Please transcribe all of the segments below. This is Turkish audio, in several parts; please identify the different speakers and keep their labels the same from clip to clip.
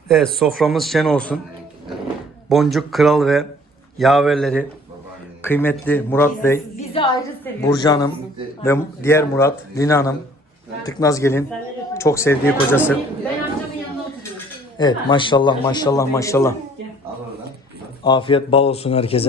Speaker 1: Evet, soframız şen olsun. Boncuk Kral ve yaverleri, kıymetli Murat Bey,
Speaker 2: Bizi ayrı seviyor.
Speaker 1: Burcu Hanım ve diğer Murat, Lina Hanım, Tıknaz Gelin, çok sevdiği kocası.
Speaker 2: Ben amcamın yanına oturuyorum.
Speaker 1: Evet, maşallah maşallah maşallah. Afiyet bal olsun herkese.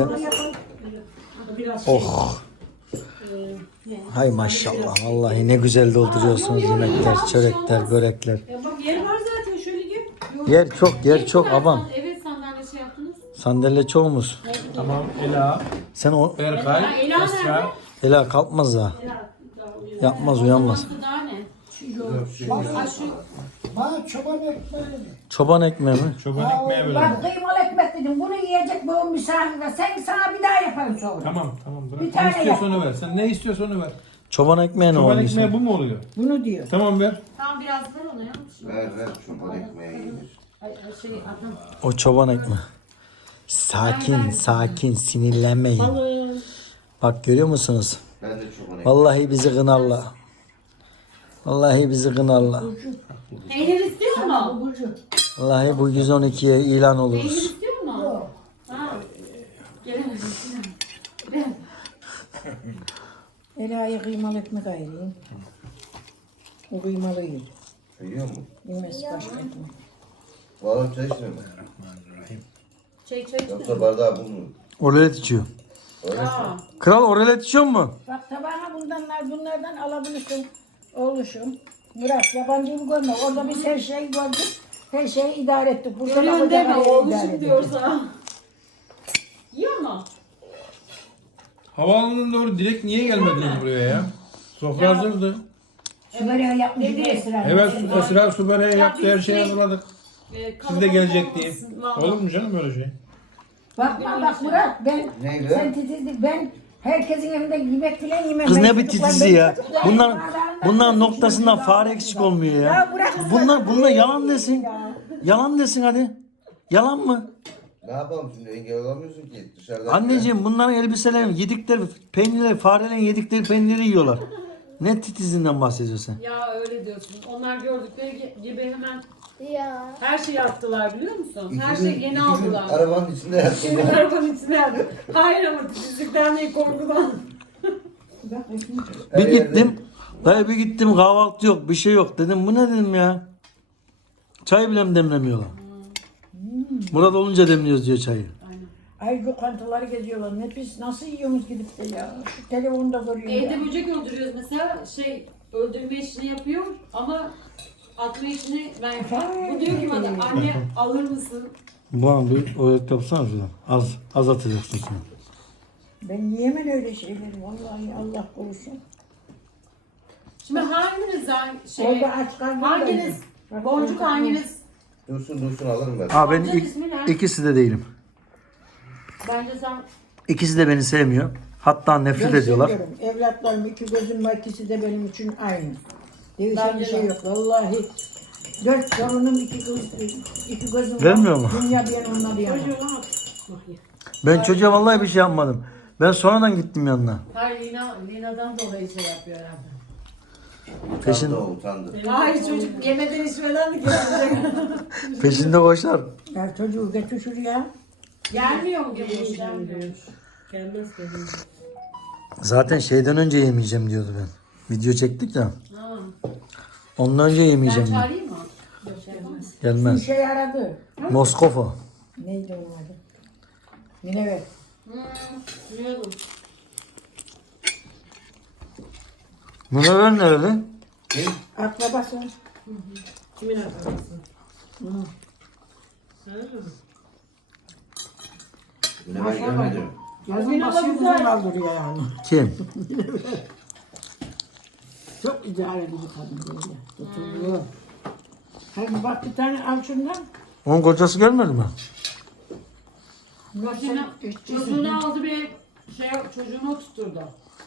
Speaker 1: Oh. Hay maşallah. Vallahi ne güzel dolduruyorsunuz yemekler, çörekler, börekler.
Speaker 3: Bak yer var zaten şöyle gel.
Speaker 1: Yer çok abam.
Speaker 2: Evet sandalye şey yaptınız.
Speaker 1: Sandalye çoğumuz.
Speaker 4: Tamam Ela,
Speaker 1: Sen o
Speaker 4: Berkay,
Speaker 2: Ela
Speaker 4: Esra.
Speaker 1: Ela kalkmaz ha. Yapmaz uyanmaz.
Speaker 2: Daha ne?
Speaker 5: Bana çoban ekmeği.
Speaker 1: Çoban ekmeği mi?
Speaker 4: Çoban ekmeği verelim.
Speaker 5: Bak kıymalı ekmek dedim. Bunu yiyecek bu misafir var. Sen sana bir daha yaparım sonra.
Speaker 4: Tamam bırak.
Speaker 5: Bir tane
Speaker 4: Ne istiyorsan onu ver. Sen ne istiyorsan onu ver.
Speaker 1: Çoban ekmeği ne
Speaker 4: Çoban
Speaker 1: oluyor?
Speaker 4: ekmeği bu mu oluyor?
Speaker 5: Bunu diyor.
Speaker 4: Tamam ver.
Speaker 2: Tamam biraz ver ona ya.
Speaker 6: Ver çoban ekmeği yenir.
Speaker 2: Şey adam.
Speaker 1: O çoban ekmeği. Sakin sinirlenmeyin. Bak görüyor musunuz?
Speaker 6: Ben de çoban ekmeği.
Speaker 1: Vallahi bizi kınarlar. Vallahi bizi kınarlar.
Speaker 2: Peynir istiyor mu?
Speaker 1: Vallahi bu 112'ye ilan
Speaker 2: Peynir
Speaker 1: oluruz.
Speaker 2: istiyor mu? Ha. Gelemedim.
Speaker 5: Ela'ya kıymalı ekmek ayırayım. O kıymalı yer.
Speaker 6: Yiyor mu?
Speaker 5: Yemez başka ekmek.
Speaker 6: Valla çay içmiyor mu?
Speaker 2: Çay içti.
Speaker 6: Yoksa bardağı bu mu?
Speaker 1: Oralet içiyor.
Speaker 6: Öyle mi?
Speaker 1: Kral oralet içiyor mu?
Speaker 5: Bak tabağına bunlardan alabilirsin. Oğluşum. Murat yabancıyı görme. Orada biz her şeyi gördük. Her şeyi idare ettik. Burada
Speaker 2: Görüyorsun deme
Speaker 5: idare
Speaker 2: oğluşum
Speaker 5: ettik.
Speaker 2: diyorsa. Yiyor mu?
Speaker 4: Havaalanına doğru direkt niye gelmediniz buraya ya? Sofra hazırdı.
Speaker 5: Şu böreği yapmış Esra.
Speaker 4: Evet Esra su böreği yaptı her şeyi hazırladık. Siz de gelecek diye.
Speaker 2: Vallahi.
Speaker 4: Olur mu canım öyle şey?
Speaker 5: Bakma bak Murat ben
Speaker 6: Neydi?
Speaker 5: sen titizlik ben herkesin evinde yemek bile yemem.
Speaker 1: Kız
Speaker 5: Ben
Speaker 1: ne bir
Speaker 5: çocuklar-
Speaker 1: titizliği ya.
Speaker 5: ben
Speaker 1: Bunlar noktasından fare eksik olmuyor ya.
Speaker 5: Ya bırak.
Speaker 1: Bunlar yalan desin. Yalan desin hadi. Yalan mı?
Speaker 6: Ne yapalım şimdi engel olamıyorsun ki dışarıda.
Speaker 1: Anneciğim bunların elbiseleri yedikleri peynirleri, farelerin yedikleri peynirleri yiyorlar. Ne titizinden bahsediyorsun sen?
Speaker 2: Ya öyle diyorsun. Onlar gördükleri gibi hemen her şeyi attılar biliyor musun? Her şeyi yeni aldılar.
Speaker 6: Arabanın içinde yattım.
Speaker 2: Şimdi arabanın içine yaptı. Hayır ama titizlikten değil korkudan.
Speaker 1: Bir gittim. Dayı bir gittim kahvaltı yok bir şey yok dedim. Bu ne dedim ya? Çay bile mi demlemiyorlar? Murat olunca demliyoruz diyor çayı.
Speaker 5: Ay lokantaları geziyorlar. Ne biz nasıl yiyoruz gidip de ya. Şu telefonda görüyorum ya.
Speaker 2: Evde böcek öldürüyoruz mesela öldürme işini yapıyor ama atma işini ben yapıyorum. Bu diyor ki bana anne alır mısın?
Speaker 1: Bana bir öğret yapsana şuradan. Az atacaksın sen.
Speaker 5: Ben yiyemem öyle şeyleri. Vallahi Allah korusun.
Speaker 2: Şimdi hanginiz
Speaker 5: Orada aç karnım
Speaker 2: hanginiz
Speaker 5: Bak,
Speaker 2: boncuk
Speaker 5: orada-
Speaker 2: hanginiz?
Speaker 6: Dursun alırım ben.
Speaker 1: Ben
Speaker 2: Amcanın ismi ne?
Speaker 1: ikisi de değilim.
Speaker 2: Bence sen
Speaker 1: İkisi de beni sevmiyor. Hatta nefret
Speaker 5: Ben
Speaker 1: ediyorlar.
Speaker 5: seviyorum. Evlatlarım iki gözüm var. İkisi de benim için aynı. Değişen bir
Speaker 2: Bence
Speaker 5: şey
Speaker 2: de.
Speaker 5: yok. Vallahi 4 torunum iki gözüm
Speaker 1: Vermiyor
Speaker 5: var.
Speaker 1: mu?
Speaker 5: Dünya bir yana onlar bir yana.
Speaker 1: Ben çocuğa vallahi bir şey yapmadım. Ben sonradan gittim yanına.
Speaker 2: hayır Lina'dan dolayı şey yapıyor herhalde.
Speaker 1: Peşin,
Speaker 6: Utandı.
Speaker 2: Hayır çocuk yemeden içmeden de gelecek.
Speaker 1: peşinde koşar.
Speaker 5: Ya çocuğu götür şuraya.
Speaker 2: Gelmiyor mu geliyor? Gelmiyor.
Speaker 3: Gelmez dedim.
Speaker 1: Zaten şeyden önce yemeyeceğim diyordu ben. Video çektik ya.
Speaker 2: Ha.
Speaker 1: Ondan önce
Speaker 2: Ben
Speaker 1: yemeyeceğim. diyor.
Speaker 2: çağırayım mı?
Speaker 5: Bir
Speaker 1: Gelmez.
Speaker 5: şey aradı.
Speaker 1: Moskova.
Speaker 5: Neydi onun adı? Minevet.
Speaker 2: Biliyordum.
Speaker 1: Münevver nerede?
Speaker 6: Kim?
Speaker 5: Akrabası.
Speaker 3: Kimin arkadaşı?
Speaker 6: Yine ben görmedim.
Speaker 5: Yazın basıyor bunu kaldırıyor yani.
Speaker 1: Kim?
Speaker 5: Çok idareli bir kadın böyle. Tutumlu. Hadi bak bir tane al şundan.
Speaker 1: Onun kocası gelmedi mi?
Speaker 2: Çocuğunu aldı bir çocuğunu tutturdu.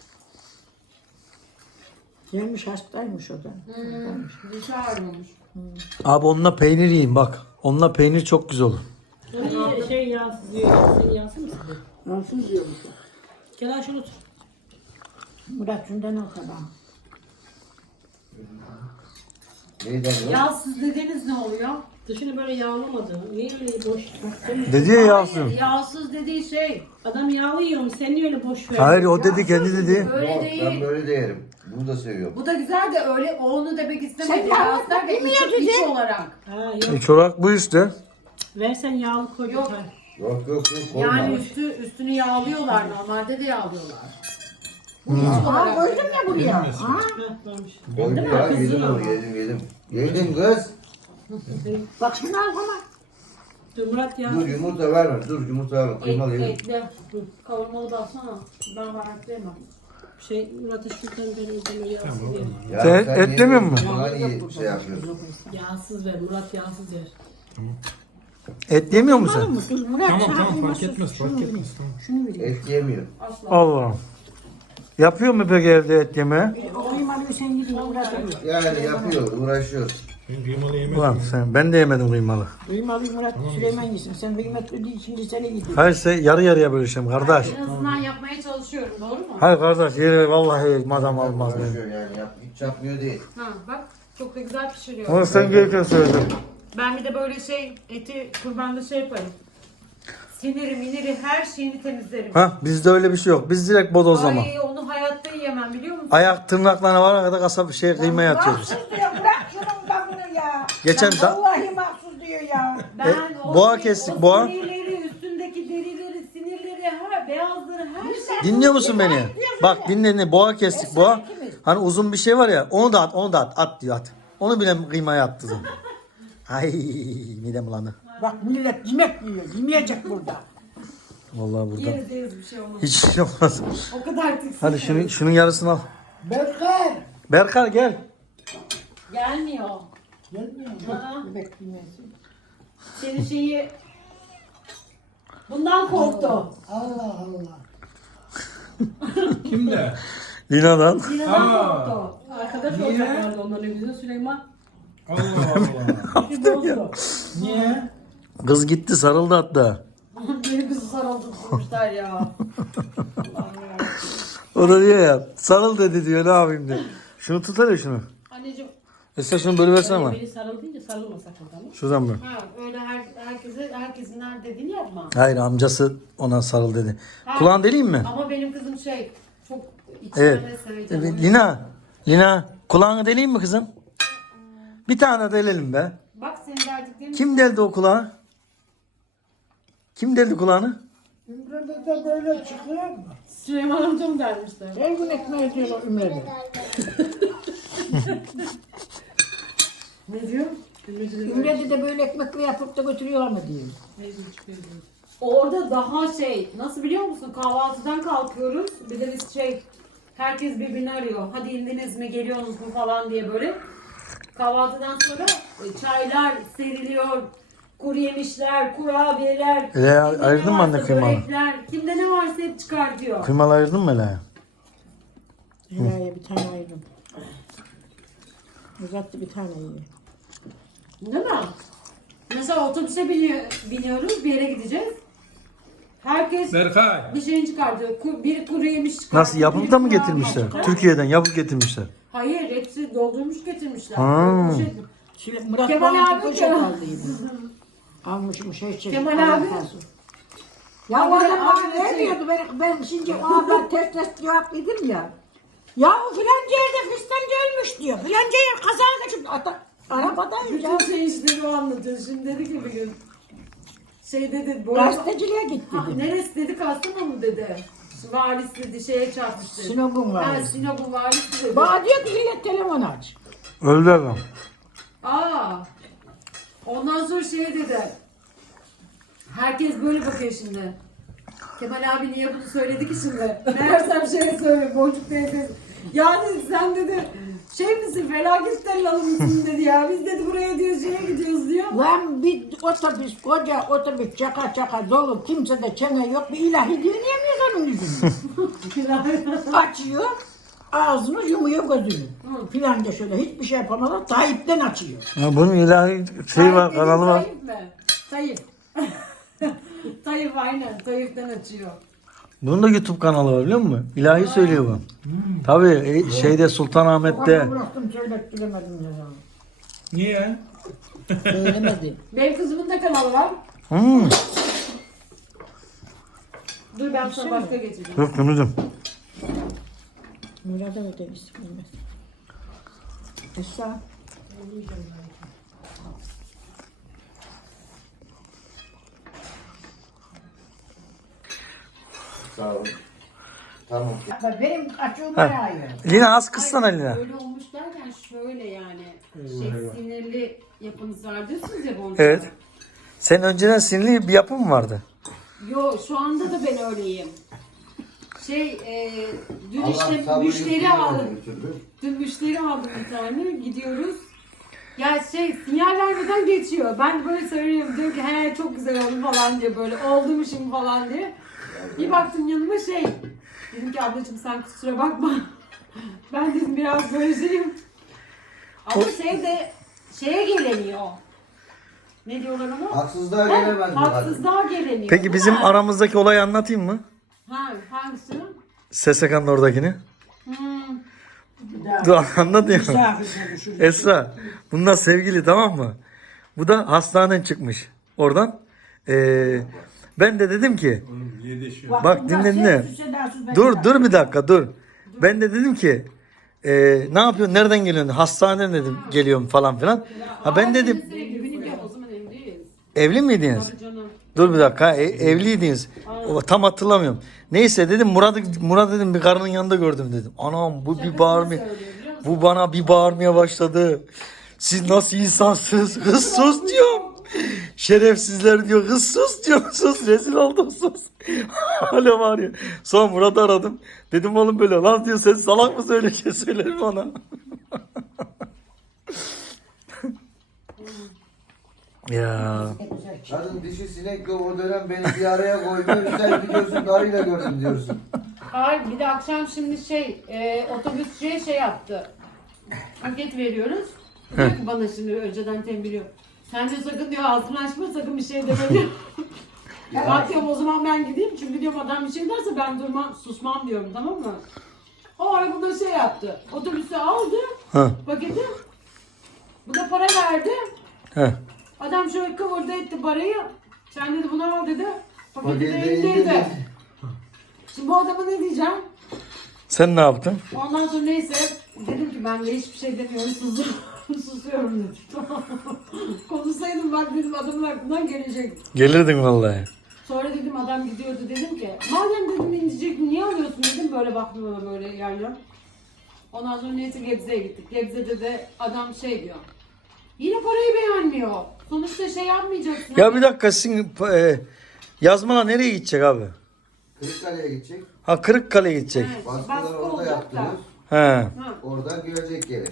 Speaker 5: Gelmiş hastaymış o da.
Speaker 2: Dişi ağrıyormuş.
Speaker 1: Abi onunla peynir yiyin bak. Onunla peynir çok güzel olur.
Speaker 3: Şey yağsız yiyor. Senin yağsız mı sıkıyor?
Speaker 5: Rahatsız yiyormuş.
Speaker 3: Gel aşağı otur.
Speaker 5: Murat şundan al tabağı.
Speaker 6: Neyden bu?
Speaker 2: Yağsız dediğiniz ne oluyor?
Speaker 3: Dışını böyle yağlamadı. Niye öyle boş?
Speaker 1: Dedi ya yağsın.
Speaker 2: Yağsız dediği şey.
Speaker 3: Adam yağlı yiyorum. Sen niye öyle boş verdin?
Speaker 1: Hayır o dedi kendi dedi.
Speaker 2: Öyle
Speaker 6: Yok,
Speaker 2: değil.
Speaker 6: ben böyle de yerim. Bunu da seviyorum.
Speaker 2: Bu da güzel de öyle o onu demek istemedi.
Speaker 5: Sen yağlı
Speaker 2: Yağsızlar ve
Speaker 5: bilmiyor
Speaker 2: iç
Speaker 5: dedi.
Speaker 2: olarak.
Speaker 3: Ha yok.
Speaker 1: Çorak bu işte.
Speaker 3: Versen yağlı koy.
Speaker 2: Yok.
Speaker 3: yeter.
Speaker 6: Yok yok koyma.
Speaker 2: Yani üstünü yağlıyorlar. Normalde de yağlıyorlar. Bu iç
Speaker 5: Aa
Speaker 2: olarak.
Speaker 5: koydum ya buraya. Aa.
Speaker 3: Heh, varmış.
Speaker 6: Koydu ya yedim onu yedim. Yedim kız.
Speaker 5: Bak şunu al bana.
Speaker 3: Dur Murat ya.
Speaker 6: Dur yumurta verme. Dur yumurta verme. Kıymalı yedim.
Speaker 2: Etli. Kavurmalı da alsana. Ben baharatlayamam.
Speaker 3: Murat'a şuradan benim ödeme yağsız ver.
Speaker 6: Ya
Speaker 1: Sen
Speaker 6: sen
Speaker 1: et demiyor musun?
Speaker 6: Hani şey yapıyorsun.
Speaker 3: Yağsız ver. Murat yağsız ver.
Speaker 1: Et yemiyor musun
Speaker 5: Tamam mı? Dur Murat.
Speaker 4: Tamam
Speaker 5: sana
Speaker 4: tamam
Speaker 5: kıyma
Speaker 4: fark etmez
Speaker 5: sos,
Speaker 4: fark
Speaker 5: şunu
Speaker 4: etmez.
Speaker 5: vereyim.
Speaker 4: Tamam.
Speaker 5: Şunu vereyim.
Speaker 6: Et yemiyor.
Speaker 1: sen?
Speaker 2: Asla.
Speaker 1: Allah. Yapıyor mu peki evde et yemeği?
Speaker 5: O kıymalı sen yedin Murat alıyor.
Speaker 6: Yani yapıyor, uğraşıyor.
Speaker 4: Ben kıymalı yemek
Speaker 1: Ulan sen ben de yemedim kıymalı.
Speaker 5: Kıymalı Murat Süleyman yesin. Sen kıymetli değil şimdi seni gidiyor.
Speaker 1: Hayır sen yarı yarıya bölüşelim kardeş.
Speaker 2: En azından yapmaya çalışıyorum. Doğru mu?
Speaker 1: Hayır kardeş yeri vallahi madam almaz beni.
Speaker 6: Uğraşıyor yani. Hiç yapmıyor değil.
Speaker 2: Ha bak. Çok da güzel pişiriyor.
Speaker 1: Onu sen gelirken söyledin.
Speaker 2: Ben bir de böyle eti kurbanda yaparım. Siniri miniri her şeyini temizlerim.
Speaker 1: Ha bizde öyle bir şey yok. Biz direkt bodozlama.
Speaker 2: Ay onu hayatta yiyemem biliyor musun?
Speaker 1: Ayak tırnaklarına varana kadar kasap kıymaya atıyoruz.
Speaker 5: Mahsus diyor bırak şunun bakını ya.
Speaker 1: Geçen
Speaker 5: Ya
Speaker 1: da
Speaker 5: vallahi mahsus diyor ya.
Speaker 2: Ben
Speaker 1: boğa kestik, boğa.
Speaker 2: sinirleri, üstündeki derileri, sinirleri, beyazları her şey.
Speaker 1: dinliyor musun beni? Bak dinle boğa kestik boğa. Hani uzun bir şey var ya onu da at diyor at. Onu bile kıymaya attı zaman. Ay midem bulandı.
Speaker 5: Bak millet yemek yiyor. Yemeyecek burada.
Speaker 1: Vallahi burada
Speaker 2: Yeriz yeriz bir şey olmaz.
Speaker 1: hiç şey olmaz.
Speaker 2: O kadar tiksin.
Speaker 1: Hadi şunun yarısını al.
Speaker 5: Berker.
Speaker 1: Berkar gel.
Speaker 2: Gelmiyor.
Speaker 5: Gelmiyor.
Speaker 2: Aa.
Speaker 5: Yemek yemesin.
Speaker 2: Senin şeyi bundan korktu.
Speaker 5: Allah Allah.
Speaker 4: Kimde?
Speaker 1: Lina'dan.
Speaker 2: Sinirden
Speaker 4: Aa.
Speaker 2: korktu.
Speaker 3: Arkadaş
Speaker 4: Niye?
Speaker 3: olacaklardı onların yüzüne Süleyman.
Speaker 4: Allah Allah.
Speaker 3: Bir bozdu.
Speaker 4: Niye?
Speaker 1: Kız gitti sarıldı hatta.
Speaker 2: Beni kızı sarıldı tutmuşlar ya. Allah'ım ya.
Speaker 1: O da diyor ya sarıl dedi diyor ne yapayım diyor. Şunu tut hele şunu.
Speaker 2: Anneciğim
Speaker 1: Sen şunu bölüversene ama.
Speaker 3: Beni sarıl deyince sarılma sakın tamam.
Speaker 1: Şuradan mı?
Speaker 2: ha, öyle herkesin her dediğini yapma.
Speaker 1: Hayır amcası ona sarıl dedi. Kulağın deleyim mi?
Speaker 2: Ama benim kızım çok
Speaker 1: Evet.
Speaker 2: içine seveceğim.
Speaker 1: Lina kulağını deleyim mi kızım? Bir tane delelim be.
Speaker 2: Bak senin verdiklerin
Speaker 1: Kim deldi o kulağı? Kim deldi kulağını?
Speaker 5: Ümrede de böyle çıkıyor mu?
Speaker 3: Süleyman amcam dermişler.
Speaker 5: Her gün ekmeği diyor o Ümrede.
Speaker 2: ne diyor?
Speaker 5: Ümrede de böyle ekmekle yapıp da götürüyorlar mı diyor.
Speaker 2: Orada daha nasıl biliyor musun? Kahvaltıdan kalkıyoruz. Bir de biz herkes birbirini arıyor. Hadi indiniz mi, geliyorsunuz mu falan diye böyle. Kahvaltıdan sonra çaylar seriliyor. Kuru yemişler, kurabiyeler.
Speaker 1: Kimde ayırdın mı anne kıymalı?
Speaker 2: Börekler. Kimde ne varsa hep çıkartıyor.
Speaker 1: Kıymalı ayırdın mı Ela'ya?
Speaker 5: Helaya bir tane ayırdım. Uzattı bir tane yiyor.
Speaker 2: Değil mi? Mesela otobüse biniyoruz, bir yere gideceğiz. Herkes
Speaker 4: Berkay.
Speaker 2: bir şeyini çıkartıyor. Bir kuru yemiş çıkartıyor.
Speaker 1: Nasıl yapıp da mı
Speaker 2: biri
Speaker 1: getirmişler?
Speaker 2: kurabiye çıkartıyor.
Speaker 1: Türkiye'den yapıp getirmişler.
Speaker 2: Hayır, hepsi doldurmuş getirmişler.
Speaker 1: Ha.
Speaker 5: Murat
Speaker 2: Kemal
Speaker 5: bana
Speaker 2: abi
Speaker 5: bir poşet
Speaker 2: ya.
Speaker 5: aldıydı. Almışım çek.
Speaker 2: Kemal
Speaker 5: Allah
Speaker 2: abi.
Speaker 5: razı olsun. Ya o
Speaker 2: Abi,
Speaker 5: adam bana
Speaker 2: abi,
Speaker 5: vermiyordu. Ben şimdi ona ben test cevap dedim ya. Ya o filanca yerde fistanca ölmüş diyor. Filanca yer kaza geçip arabadayım ya.
Speaker 2: Bütün işleri o anlatıyor. Şimdi dedi ki bir gün. Dedi.
Speaker 5: Gazeteciliğe gitti
Speaker 2: Ha,
Speaker 5: dedi.
Speaker 2: neresi dedi, Kastamonu dedi. Valis dedi, çarpmış dedi.
Speaker 5: Sinop'un
Speaker 2: Ha,
Speaker 5: valisi.
Speaker 2: Sinop'un valisi dedi.
Speaker 5: Bana diyor ki millet telefon aç.
Speaker 1: Öldü adam.
Speaker 2: Aa. Ondan sonra dedi. Herkes böyle bakıyor şimdi. Kemal abi niye bunu söyledi ki şimdi? Meğersem söylüyor. Boncuk teyze. Yani sen dedi misin, felaket tellalı mısın dedi ya. Biz dedi buraya diyoruz, gidiyoruz diyor.
Speaker 5: Lan bir otobüs, koca otobüs çaka çaka dolu. Kimse de çene yok. Bir ilahi dinleyemiyoruz onun yüzünü. Açıyor. Ağzını yumuyor gözünü. Filanca şöyle hiçbir şey yapamadan Tayyip'ten açıyor.
Speaker 1: Ya bunun ilahi var kanalı var.
Speaker 2: Tayyip mi? Tayyip. Tayyip aynen. Tayyip'ten açıyor.
Speaker 1: Bunun da YouTube kanalı var biliyor musun? İlahi söylüyor bu. Tabii şeyde Sultanahmet'te.
Speaker 5: Bıraktım söylettiremedim ya.
Speaker 4: Niye?
Speaker 5: Söylemedi.
Speaker 2: Benim kızımın da kanalı var.
Speaker 1: Hmm.
Speaker 2: Dur ben sana başka geçeceğim.
Speaker 1: Yok Ömürcüğüm.
Speaker 5: Murat'a da demiştik bilmez. Esra.
Speaker 6: Sağ olun. Tamam.
Speaker 5: Benim açığıma yağıyor.
Speaker 1: Lina az kıssana Lina.
Speaker 2: Böyle olmuş derken şöyle yani sinirli yapınız var diyorsunuz ya Boncuk.
Speaker 1: Evet. Senin önceden sinirli bir yapın mı vardı?
Speaker 2: Yo şu anda da ben öyleyim. Dün
Speaker 6: Allah
Speaker 2: işte
Speaker 6: sabrı
Speaker 2: müşteri
Speaker 6: yüklüyor
Speaker 2: aldım.
Speaker 6: bir türlü.
Speaker 2: Dün müşteri aldım bir tane. Gidiyoruz. Ya sinyal vermeden geçiyor. Ben böyle söylüyorum. Diyorum ki he çok güzel oldu falan diye böyle oldu mu şimdi falan diye. Bir baktım yanıma dedim ki ablacığım sen kusura bakma. Ben dedim biraz böyle şeyim. Ama şeye gelemiyor. Ne diyorlar ona?
Speaker 6: Haksızlığa gelemez bu kadın.
Speaker 2: Haksızlığa gelemiyor.
Speaker 1: Peki bizim aramızdaki olayı anlatayım mı?
Speaker 2: Hangisi?
Speaker 1: SSK'nın oradakini.
Speaker 2: Hmm.
Speaker 1: Dur anlatayım.
Speaker 5: Misafir konuşur.
Speaker 1: Esra. Bunlar sevgili tamam mı? Bu da hastaneden çıkmış. Oradan. Ben de dedim ki bak dinle. Dur bir dakika dur. Ben de dedim ki ne yapıyorsun? Nereden geliyorsun? Hastaneden dedim geliyorum falan filan. Ha ben dedim
Speaker 2: O zaman evliyiz.
Speaker 1: evli miydiniz?
Speaker 2: Tabii canım.
Speaker 1: Dur bir dakika. Evliydiniz. Tam hatırlamıyorum. Neyse dedim Murat dedim bir karının yanında gördüm dedim. Anam bu bir bağırmaya. Bu bana bir bağırmaya başladı. Siz nasıl insansınız? Kız sus diyorum. Şerefsizler diyor. Kız sus diyor. Sus rezil oldum sus. Hala bağırıyor. Sonra Murat'ı aradım. Dedim oğlum böyle lan diyor sen salak mısın öyle şey söyler bana. Ya.
Speaker 6: Kadın dişi sinekle o dönem beni bir araya koydu. Sen gidiyorsun karıyla gördüm diyorsun.
Speaker 2: Hayır bir de akşam şimdi otobüsçüye yaptı. Paket veriyoruz. Diyor ki bana şimdi önceden tembihliyor. Sen de sakın diyor ağzını açma sakın bir şey deme diyor. Bak diyorum o zaman ben gideyim çünkü diyorum adam bir şey derse ben susmam diyorum tamam mı? O ara bu da yaptı. Otobüsü aldı
Speaker 1: Ha.
Speaker 2: paketi. Bu da para verdi.
Speaker 1: He.
Speaker 2: Adam şöyle kıvırdı etti parayı. Sen dedi bunu al dedi. Paketi de
Speaker 6: Paketi
Speaker 2: indirdi.
Speaker 6: indirdi.
Speaker 2: Şimdi bu adama ne diyeceğim?
Speaker 1: Sen ne yaptın?
Speaker 2: Ondan sonra neyse dedim ki ben de hiçbir şey demiyorum susuyorum dedim. Konuşsaydım bak dedim adamın aklından gelecek.
Speaker 1: Gelirdin vallahi.
Speaker 2: Sonra dedim adam gidiyordu dedim ki madem dedim indirecek niye alıyorsun dedim böyle baktım ona böyle yerler. Ondan sonra neyse Gebze'ye gittik. Gebze'de de adam diyor. Yine parayı beğenmiyor. Sonuçta yapmayacaksın.
Speaker 1: Ya bir dakika sizin yazmalar nereye gidecek abi?
Speaker 6: Kırıkkale'ye gidecek.
Speaker 1: Ha Kırıkkale'ye gidecek.
Speaker 2: Evet,
Speaker 6: Baskıları
Speaker 2: baskı
Speaker 6: orada
Speaker 2: olacak
Speaker 6: yaptınız.
Speaker 1: He.
Speaker 2: Ha.
Speaker 6: Oradan görecek geri.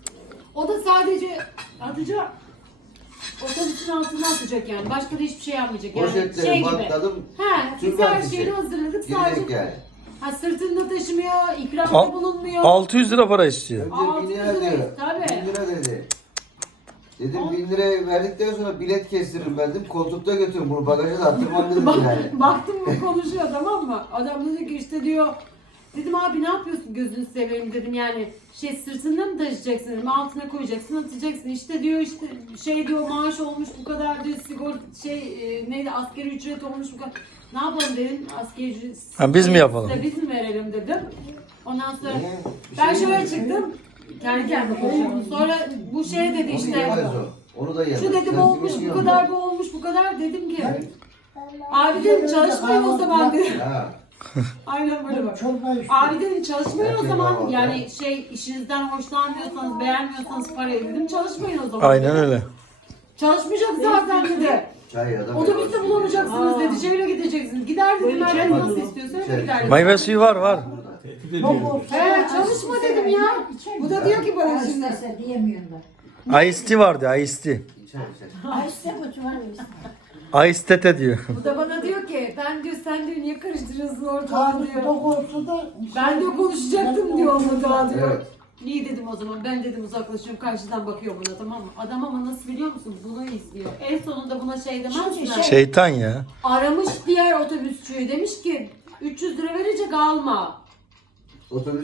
Speaker 2: O da sadece atacak. Otobüsün altına atacak yani. Başka da hiçbir şey yapmayacak. Yani
Speaker 6: Poşetleri bantladım.
Speaker 2: Biz her şeyini hazırladık.
Speaker 6: Gidecek
Speaker 2: Sadece
Speaker 6: yani.
Speaker 2: sırtında taşımıyor, ikramda
Speaker 1: Al-
Speaker 2: bulunmuyor.
Speaker 1: 600 lira para istiyor.
Speaker 6: Önce
Speaker 2: 600
Speaker 6: 1000 lira diyor.
Speaker 2: tabii.
Speaker 6: 1000 lira dedi. Dedim 1000 lirayı verdikten sonra bilet kestiririm ben dedim. Koltukta götürün bunu bagaja da attırmam dedim yani.
Speaker 2: Baktım bu konuşuyor tamam mı? Adam dedi ki işte diyor. Dedim abi ne yapıyorsun gözünü seveyim dedim yani sırtında mı taşıyacaksın dedim altına koyacaksın atacaksın işte diyor diyor maaş olmuş bu kadar diyor sigorta neydi asgari ücret olmuş bu kadar ne yapalım dedim asgari ücret
Speaker 1: Ha, biz mi yapalım?
Speaker 2: biz mi verelim dedim ondan sonra
Speaker 6: Niye? Bir
Speaker 2: ben
Speaker 6: şey
Speaker 2: şöyle
Speaker 6: mi?
Speaker 2: çıktım kendi kendime konuşuyorum sonra bu dedi
Speaker 6: Onu
Speaker 2: işte
Speaker 6: yemez o. Onu da yemez.
Speaker 2: şu dedim
Speaker 6: Sen
Speaker 2: olmuş
Speaker 6: kimi
Speaker 2: bu
Speaker 6: yiyorsun?
Speaker 2: kadar bu olmuş bu kadar dedim ki abi dedim çalışmayın o zaman dedim.
Speaker 6: Ha.
Speaker 2: Aynen böyle bak.
Speaker 5: Çorba işte.
Speaker 2: Abi dedim çalışmayın o
Speaker 6: Erkek
Speaker 2: zaman
Speaker 6: kahvaltı.
Speaker 2: yani işinizden hoşlanmıyorsanız beğenmiyorsanız parayı dedim çalışmayın o zaman.
Speaker 1: Aynen öyle.
Speaker 2: Çalışmayacak zaten dedi.
Speaker 6: Çay ya da
Speaker 2: Otobüste bulamayacaksınız dedi. Şeyle gideceksiniz. Gider dedim herkes nasıl istiyorsa öyle gider dedim.
Speaker 1: Meyve suyu var.
Speaker 4: Tehdit ediyor.
Speaker 2: He çalışma dedim ya. Bu da diyor ki bana şimdi.
Speaker 5: İsterse diyemiyorlar.
Speaker 1: Ice tea vardı Ice tea.
Speaker 6: İçer içer.
Speaker 5: Ay size bu var.
Speaker 1: Ice tete diyor.
Speaker 2: Bu da bana diyor ki ben diyor sen diyor niye karıştırıyorsun ortalığı
Speaker 5: Tanrı
Speaker 2: diyor.
Speaker 5: dokusu da
Speaker 2: Ben diyor konuşacaktım diyor onunla daha diyor.
Speaker 6: Evet.
Speaker 2: İyi dedim o zaman. Ben dedim uzaklaşıyorum. Karşıdan bakıyor buna tamam mı? Adam ama nasıl biliyor musun? Bunu izliyor. En sonunda buna demez mi?
Speaker 1: Şeytan ya.
Speaker 2: Aramış diğer otobüsçüyü. Demiş ki 300 lira verecek alma.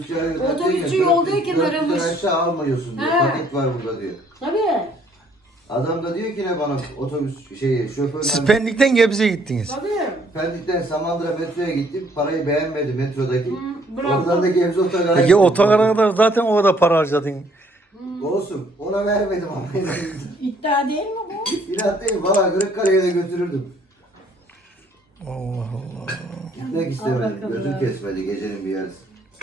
Speaker 6: Otobüsçü yoldayken
Speaker 2: yoldayken
Speaker 6: 400
Speaker 2: aramış.
Speaker 6: liraysa almıyorsun diyor.
Speaker 2: He.
Speaker 6: Paket var burada diyor.
Speaker 2: Tabii.
Speaker 6: Adam da diyor ki ne bana otobüs şoförden
Speaker 1: Siz Pendik'ten Gebze'ye gittiniz.
Speaker 2: Tabii.
Speaker 6: Pendik'ten Samandıra metroya gittim. Parayı beğenmedi metrodaki.
Speaker 2: bıraktım.
Speaker 6: Oradan da Gebze otogara
Speaker 1: Peki
Speaker 6: gittim.
Speaker 1: otogara kadar zaten o kadar para harcadın.
Speaker 6: Olsun. Ona vermedim ama.
Speaker 5: İddia değil mi bu?
Speaker 6: İnat değil. Valla Kırıkkale'ye de götürürdüm.
Speaker 1: Allah Allah.
Speaker 6: Gitmek istemedim. Gözüm kesmedi gecenin bir yarısı.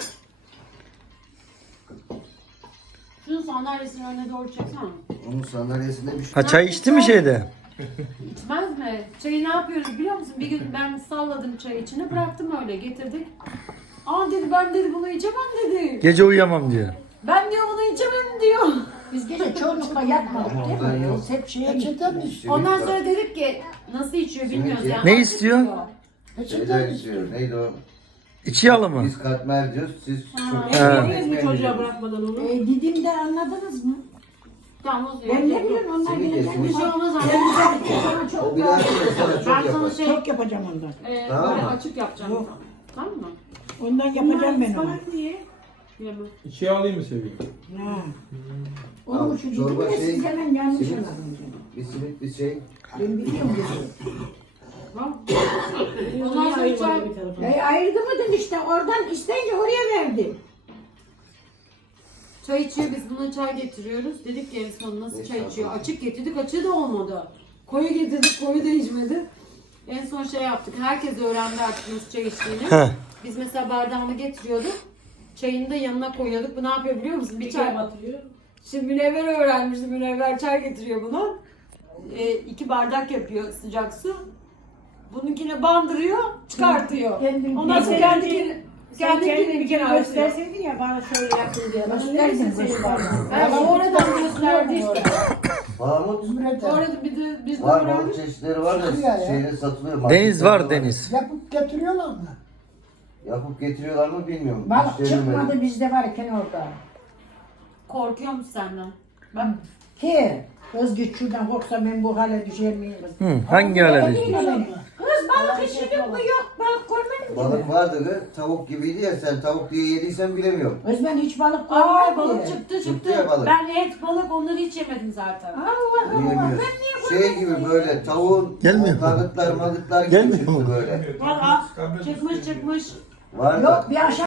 Speaker 2: Şunun sandalyesinin önüne doğru çeksene.
Speaker 6: Onun sandalyesinde bir şey.
Speaker 1: Ha çay içti mi şeyde?
Speaker 2: İçmez mi? Çayı ne yapıyoruz biliyor musun? Bir gün ben salladım çayı içine, bıraktım öyle, getirdik. Aa dedi, ben dedi bunu içemem dedi.
Speaker 1: Gece uyuyamam diyor.
Speaker 2: Ben diyor bunu içemem diyor.
Speaker 5: Biz gece çoğunlukla yatmadık değil
Speaker 6: Ondan
Speaker 5: mi?
Speaker 6: yok.
Speaker 5: Biz hep şeye gittik.
Speaker 2: Ondan sonra dedik ki nasıl içiyor bilmiyoruz
Speaker 6: Simit
Speaker 2: yani.
Speaker 1: Ne
Speaker 2: Artık
Speaker 1: istiyor?
Speaker 2: diyor.
Speaker 6: Şeyler istiyor. Neydi o?
Speaker 1: İçi yalı mı?
Speaker 6: Biz katmer diyoruz. Siz çok
Speaker 3: Verdiniz mi çocuğa bırakmadan onu?
Speaker 5: Didim'de anladınız mı?
Speaker 2: Tamam o zaman.
Speaker 5: Ben ne bileyim onlar
Speaker 6: Simit
Speaker 5: gelecek.
Speaker 2: Bir şey olmaz
Speaker 5: Ben
Speaker 2: artık.
Speaker 5: sana çok
Speaker 6: O bir daha sonra
Speaker 2: Ben
Speaker 6: çok
Speaker 2: sana
Speaker 6: yapar.
Speaker 2: şey
Speaker 5: çok yapacağım ondan.
Speaker 6: Tamam
Speaker 2: böyle
Speaker 6: mı?
Speaker 2: açık yapacağım.
Speaker 5: Yok.
Speaker 2: Tamam mı?
Speaker 5: Ondan yapacağım ben onu.
Speaker 2: Yemem.
Speaker 4: İçi alayım mı seveyim?
Speaker 5: Ha. Onun şu
Speaker 6: Çorba
Speaker 5: Didim'de
Speaker 6: şey,
Speaker 5: siz hemen yanlış
Speaker 6: simit.
Speaker 5: anladınız.
Speaker 6: Bir simit bir şey.
Speaker 5: Ben biliyorum bizi.
Speaker 2: Tamam. Ondan sonra çay.
Speaker 5: Ayırdı mıydın işte oradan isteyince oraya verdi.
Speaker 2: Çay içiyor, biz buna çay getiriyoruz. Dedik ki en son nasıl çay içiyor? Açık getirdik, açığı da olmadı. Koyu getirdik, koyu da içmedi. En son şey yaptık, herkes öğrendi artık nasıl çay içtiğini.
Speaker 1: Heh.
Speaker 2: Biz mesela bardağını getiriyorduk, çayını da yanına koyuyorduk. Bu ne yapıyor biliyor musun? Bir çay
Speaker 3: batırıyor.
Speaker 2: Şimdi Münevver öğrenmişti, Münevver çay getiriyor buna. 2 bardak yapıyor sıcak su. Bununkine bandırıyor, çıkartıyor. Ondan sonra kendi bir kere
Speaker 3: gösterseydin ya bana şöyle yapın diye. Bana
Speaker 5: Gösterdin,
Speaker 3: neresin senin
Speaker 5: gösterdin.
Speaker 3: bardağın?
Speaker 2: Ben sonradan gösterdi işte.
Speaker 6: Palamut.
Speaker 2: Sonra bir de biz de
Speaker 6: Var balık
Speaker 2: öğrendik.
Speaker 6: çeşitleri var da şeyde satılıyor.
Speaker 1: Deniz
Speaker 6: marketlerde
Speaker 1: var deniz.
Speaker 5: Yapıp getiriyorlar mı?
Speaker 6: Yapıp getiriyorlar mı bilmiyorum.
Speaker 5: Balık
Speaker 6: Hiç denemedim.
Speaker 5: çıkmadı bizde varken orada.
Speaker 2: Korkuyormuş senden. Bak.
Speaker 5: Ki kız git şuradan korksa ben bu hale düşer miyim kız?
Speaker 1: Hı, hangi hale
Speaker 5: Değil
Speaker 1: düştün?
Speaker 5: mi beni? Kız balık işi yok mu? Yok balık görmedin mi?
Speaker 6: Balık vardı kız. Tavuk gibiydi ya, sen tavuk diye yediysen bilemiyorum.
Speaker 5: Kız ben hiç balık
Speaker 2: Aa
Speaker 5: görmedim.
Speaker 2: balık çıktı.
Speaker 6: Çıktı ya balık.
Speaker 2: Ben et, balık onları hiç yemedim zaten.
Speaker 5: Allah Allah.
Speaker 6: Yiyemiyoruz. Şey gibi böyle tavuğun
Speaker 1: Gelmiyor mu?
Speaker 6: nuggetlar madıtlar gibi
Speaker 1: Gelmiyor
Speaker 6: çıktı
Speaker 1: mu?
Speaker 6: böyle.
Speaker 2: Valla çıkmış.
Speaker 6: Var da.
Speaker 5: Yok bir akşam